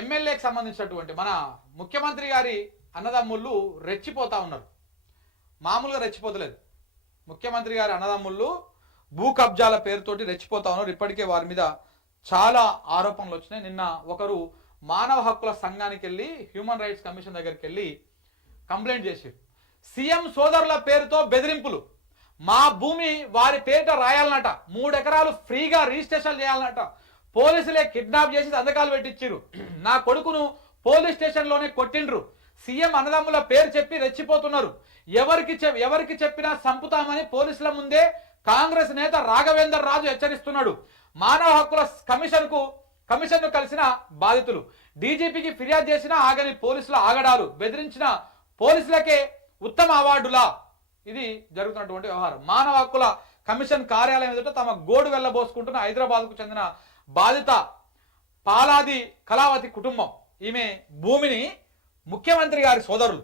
ఎమ్మెల్యేకి సంబంధించినటువంటి మన ముఖ్యమంత్రి గారి అన్నదమ్ముళ్ళు రెచ్చిపోతా ఉన్నారు. మామూలుగా రెచ్చిపోతలేదు. ముఖ్యమంత్రి గారి అన్నదమ్ముళ్ళు భూ కబ్జాల పేరుతోటి రెచ్చిపోతా ఉన్నారు. ఇప్పటికే వారి మీద చాలా ఆరోపణలు వచ్చినాయి. నిన్న ఒకరు మానవ హక్కుల సంఘానికి వెళ్ళి హ్యూమన్ రైట్స్ కమిషన్ దగ్గరికి వెళ్ళి కంప్లైంట్ చేశారు. సీఎం సోదరుల పేరుతో బెదిరింపులు, మా భూమి వారి పేరిట రాయాలన్నట, 3 ఎకరాలు ఫ్రీగా రిజిస్ట్రేషన్ చేయాలన్నట, పోలీసులే కిడ్నాప్ చేసి సంతకాలు పెట్టించారు, నా కొడుకును పోలీస్ స్టేషన్లోనే కొట్టిండ్రు, సీఎం అన్నదమ్ముల పేరు చెప్పి రెచ్చిపోతున్నారు, ఎవరికి చెప్పినా సంపుతామని పోలీసుల ముందే కాంగ్రెస్ నేత రాఘవేందర్ రాజు హెచ్చరిస్తున్నాడు. మానవ హక్కుల కమిషన్ను కలిసిన బాధితులు, డీజీపీకి ఫిర్యాదు చేసినా ఆగని పోలీసుల ఆగడాలు, బెదిరించిన పోలీసులకే ఉత్తమ అవార్డులా. ఇది జరుగుతున్నటువంటి వ్యవహారం. మానవ హక్కుల కమిషన్ కార్యాలయం ఎదుట తమ గోడు వెళ్ళబోసుకుంటున్న హైదరాబాద్కు చెందిన బాధిత పాలాది కళావతి కుటుంబం. ఈమె భూమిని ముఖ్యమంత్రి గారి సోదరులు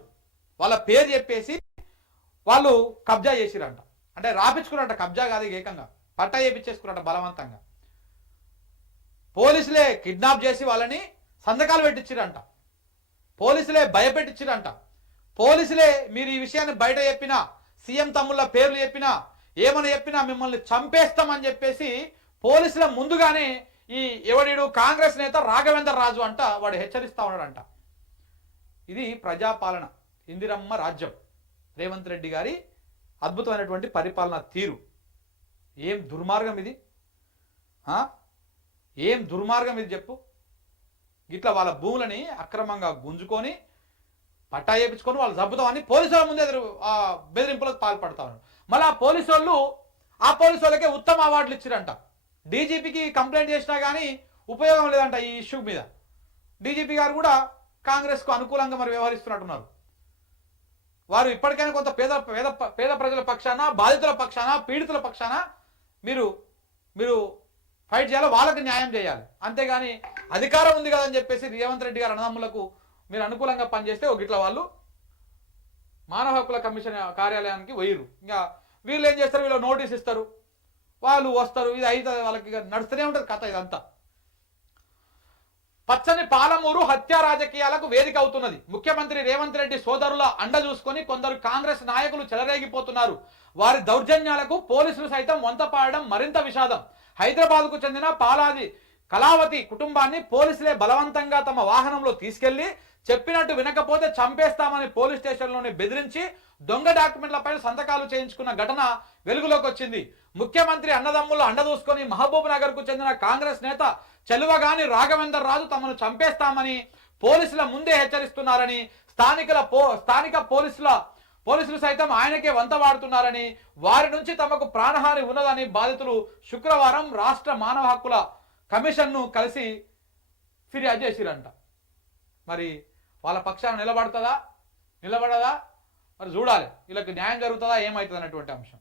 వాళ్ళ పేరు చెప్పేసి వాళ్ళు కబ్జా చేసిరంట. అంటే రాపించుకున్నట్ట, కబ్జా కాదు, ఏకంగా పట్టా చేపించేసుకున్నట్ట బలవంతంగా. పోలీసులే కిడ్నాప్ చేసి వాళ్ళని సంతకాలు పెట్టించిరంట, పోలీసులే భయపెట్టించిరంట, పోలీసులే మీరు ఈ విషయాన్ని బయట చెప్పినా, సీఎం తమ్ముళ్ళ పేర్లు చెప్పినా, ఏమని చెప్పినా మిమ్మల్ని చంపేస్తామని చెప్పేసి పోలీసుల ముందుగానే ఈ ఎవడు కాంగ్రెస్ నేత రాఘవేందర్ రాజు అంట వాడు హెచ్చరిస్తా ఉన్నాడంట. ఇది ప్రజాపాలన, ఇందిరమ్మ రాజ్యం, రేవంత్ రెడ్డి గారి అద్భుతమైనటువంటి పరిపాలన తీరు. ఏం దుర్మార్గం ఇది, ఏం దుర్మార్గం ఇది చెప్పు. ఇట్లా వాళ్ళ భూములని అక్రమంగా గుంజుకొని పట్టా చేయించుకొని వాళ్ళు చంపుతామని పోలీసుల ముందే బెదిరింపులకు పాల్పడతా ఉన్నారు. మళ్ళీ ఆ పోలీసు వాళ్ళకే ఉత్తమ అవార్డులు ఇచ్చిరంట. డీజీపీకి కంప్లైంట్ చేసినా కానీ ఉపయోగం లేదంట ఈ ఇష్యూ మీద. డీజీపీ గారు కూడా కాంగ్రెస్కు అనుకూలంగా మరి వ్యవహరిస్తున్నట్టున్నారు. వారు ఇప్పటికైనా కొంత పేద ప్రజల పక్షాన, బాధితుల పక్షాన, పీడితుల పక్షాన మీరు ఫైట్ చేయాలి, వాళ్ళకి న్యాయం చేయాలి. అంతేగాని అధికారం ఉంది కదని చెప్పేసి రేవంత్ రెడ్డి గారి అన్నదమ్ములకు మీరు అనుకూలంగా పనిచేస్తే గిట్ల వాళ్ళు మానవ హక్కుల కమిషన్ కార్యాలయానికి పోయిర్రు. ఇంకా వీళ్ళు ఏం చేస్తారు, వీళ్ళు నోటీస్ ఇస్తారు, వాళ్ళు వస్తారు, ఇది అయితే వాళ్ళకి నడుస్తూనే ఉంటుంది కథ ఇదంతా. పచ్చని పాలమూరు హత్యా రాజకీయాలకు వేదిక అవుతున్నది. ముఖ్యమంత్రి రేవంత్ రెడ్డి సోదరుల అండ చూసుకొని కొందరు కాంగ్రెస్ నాయకులు చెలరేగిపోతున్నారు. వారి దౌర్జన్యాలకు పోలీసులు సైతం వంతపాడడం మరింత విషాదం. హైదరాబాద్కు చెందిన పాలాది కళావతి కుటుంబాన్ని పోలీసులే బలవంతంగా తమ వాహనంలో తీసుకెళ్లి చెప్పినట్టు వినకపోతే చంపేస్తామని పోలీస్ స్టేషన్లోనే బెదిరించి దొంగ డాక్యుమెంట్లపై సంతకాలు చేయించుకున్న ఘటన వెలుగులోకి వచ్చింది. ముఖ్యమంత్రి అన్నదమ్ములు అండదూసుకొని మహబూబ్ నగర్ కు చెందిన కాంగ్రెస్ నేత చెలువగాని రాఘవేందర్ రాజు తమను చంపేస్తామని పోలీసుల ముందే హెచ్చరిస్తున్నారని, స్థానిక పోలీసులు సైతం ఆయనకే వంత వాడుతున్నారని, వారి నుంచి తమకు ప్రాణహాని ఉన్నదని బాధితులు శుక్రవారం రాష్ట్ర మానవ హక్కుల కమిషన్ను కలిసి ఫిర్యాదు చేసిరంట. మరి వాళ్ళ పక్షాన నిలబడదా మరి చూడాలి, వీళ్ళకి న్యాయం జరుగుతుందా ఏమవుతుంది అన్నటువంటి అంశం.